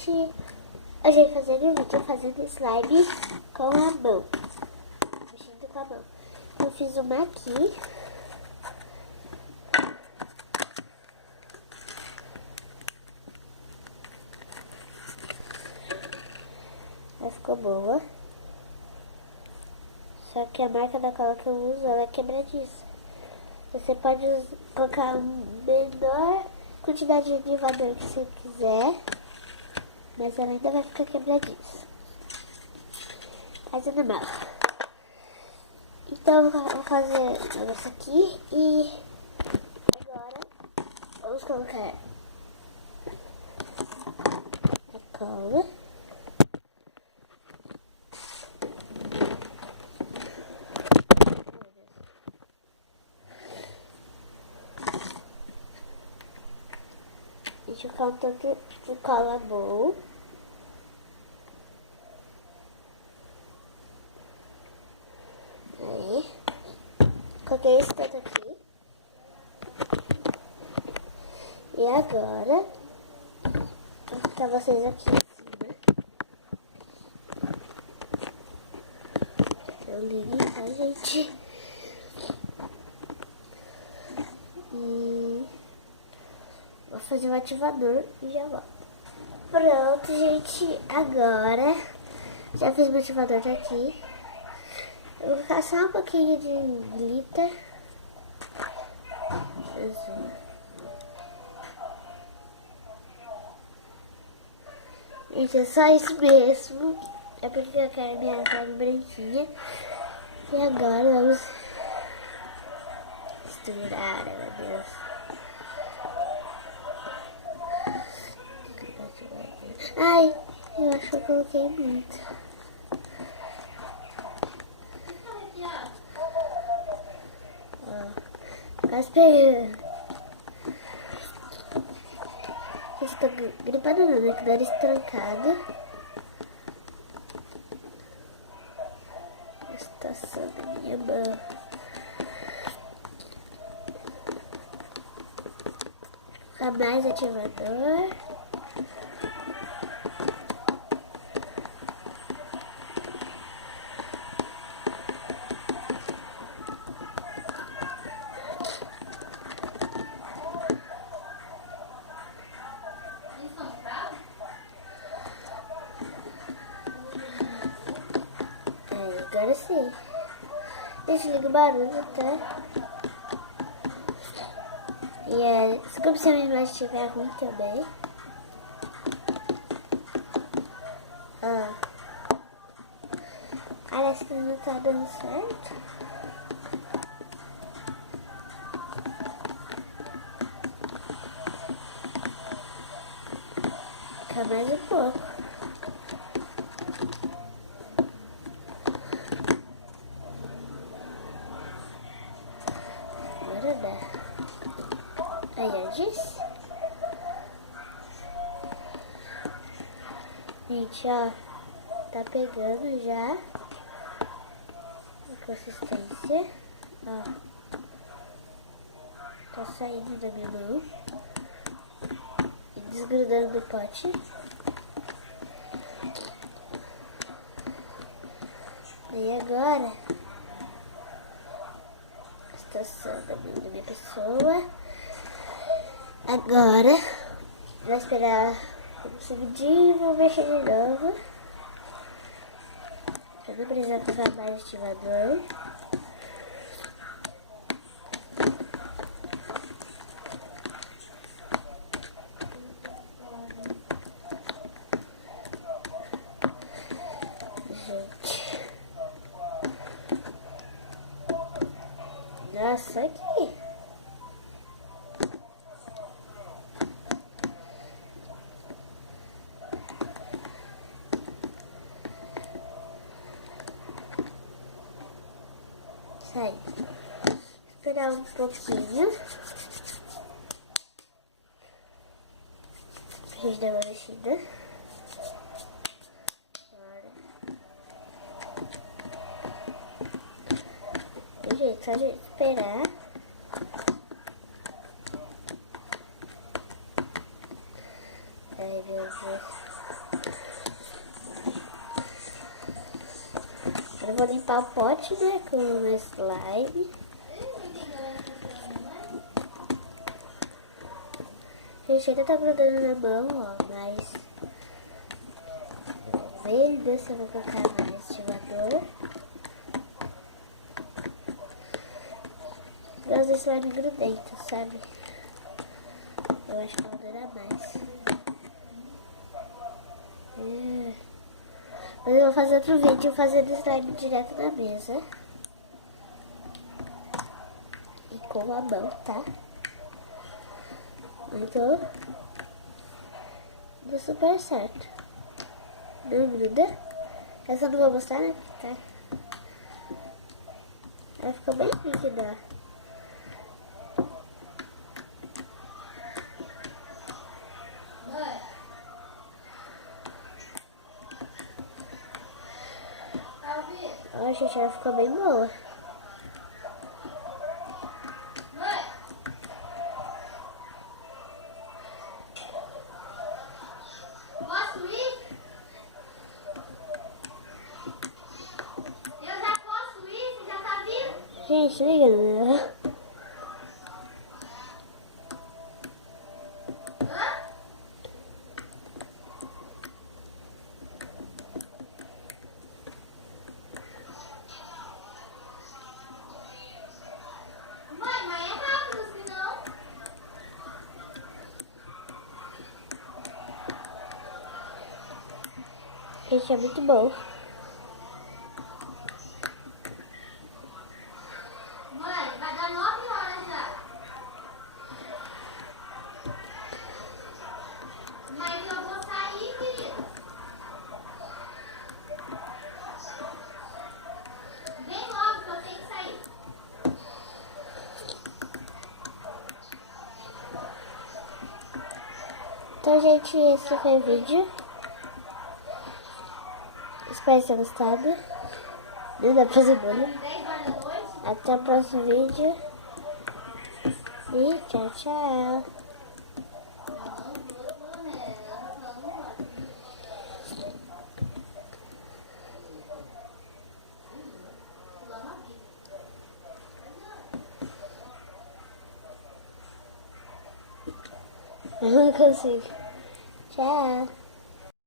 gente, hoje eu vou fazer um vídeo fazendo slime com a mão, mexendo com a mão. Eu fiz uma aqui. Ela ficou boa. Só que a marca da cola que eu uso, ela é quebradiça. Você pode colocar a menor quantidade de nivador que você quiser, mas ela ainda vai ficar quebradiça. Mas é normal. Então eu vou fazer o negócio aqui e agora vamos colocar a cola. Deixa eu colocar um tanto de cola bom. Aí, coloquei esse tanto aqui. E agora, vou botar vocês aqui em cima. Eu liguei, tá, gente? E vou fazer o ativador e já volto. Pronto, gente. Agora, já fiz o ativador aqui. Eu vou colocar só um pouquinho de glitter. Gente, é só isso mesmo. É porque eu quero minha pele branquinha. E agora vamos misturar, meu Deus. Ai, eu acho que eu coloquei muito. Ó, quase pegando. Estou gripando não, né? Que nariz trancado. Está só na minha mão. Colocar mais ativador. Agora sim. Deixa eu ligar o barulho, tá? E desculpa se a minha imagem estiver ruim também. Ó. Parece que não tá dando certo. Fica mais um pouco. Agora dá. Aí eu disse. Gente, ó. Tá pegando já a consistência. Ó. Tá saindo da minha mão. E desgrudando do pote. E agora, a situação da minha pessoa. Agora, vou esperar um segundinho e vou mexer de novo. Pra não precisar colocar mais ativador. Gente. Nossa, aqui. Sai. Esperar um pouquinho. Pra gente dar uma mexida. Gente, só a gente esperar. Ai, meu Deus. Eu vou limpar o pote, né, com o slime. Gente, ainda tá grudando na mão, ó, mas eu vou ver se eu vou colocar mais ativador. Eu gosto de slime grudento, sabe? Eu acho que ela dura mais. Mas eu vou fazer outro vídeo fazendo slime direto na mesa. E com a mão, tá? Então, deu super certo. Não gruda. Essa eu não vou mostrar, né? Tá? Ela ficou bem líquida. Ó, gente, ela ficou bem boa. Posso ir? Eu já posso ir? Você já tá vindo? Gente, liga, né? Mãe, mas é rápido, senão. Gente, é muito bom. Mãe, vai dar 9 horas já. Mas eu vou sair, querida. Vem logo que eu tenho que sair. Então, gente, esse foi o vídeo. Espero que tenham gostado. Não dá pra fazer bolha. 10 horas da noite. Até o próximo vídeo. E tchau, tchau. Eu não consigo. Tchau.